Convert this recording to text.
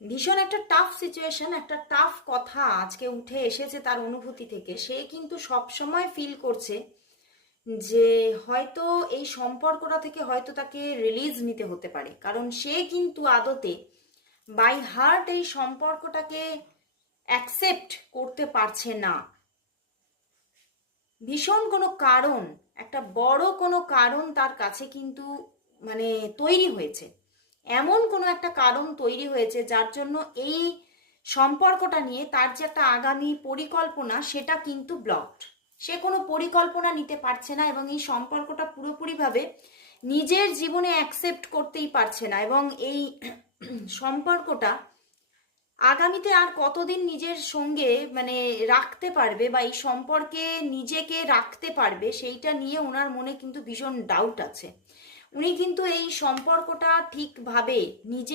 ভীষণ একটা tough situation, একটা টাফ কথা আজকে উঠে এসেছে তার অনুভূতি থেকে। সে কিন্তু সব সময় ফিল করছে যে হয়তো এই সম্পর্কটা থেকে হয়তো তাকে রিলিজ নিতে হতে পারে, কারণ সে কিন্তু আদতে বাই হার্ট এই সম্পর্কটাকে অ্যাকসেপ্ট করতে পারছে না। ভীষণ কোনো কারণ, একটা বড় কোনো কারণ তার কাছে কিন্তু মানে তৈরি হয়েছে। এমন কোনো একটা কারণ তৈরি হয়েছে যার জন্য এই সম্পর্কটা নিয়ে তার যে একটা আগামী পরিকল্পনা সেটা কিন্তু ব্লকড। সে কোনো পরিকল্পনা নিতে পারছে না এবং এই সম্পর্কটা পুরোপুরিভাবে নিজের জীবনে অ্যাকসেপ্ট করতেই পারছে না। এবং এই সম্পর্কটা আগামীতে আর কতদিন নিজের সঙ্গে মানে রাখতে পারবে বা এই সম্পর্কে নিজেকে রাখতে পারবে সেইটা নিয়ে ওনার মনে কিন্তু ভীষণ ডাউট আছে। উনি কিন্তু এই সম্পর্কটা ঠিকভাবে নিজে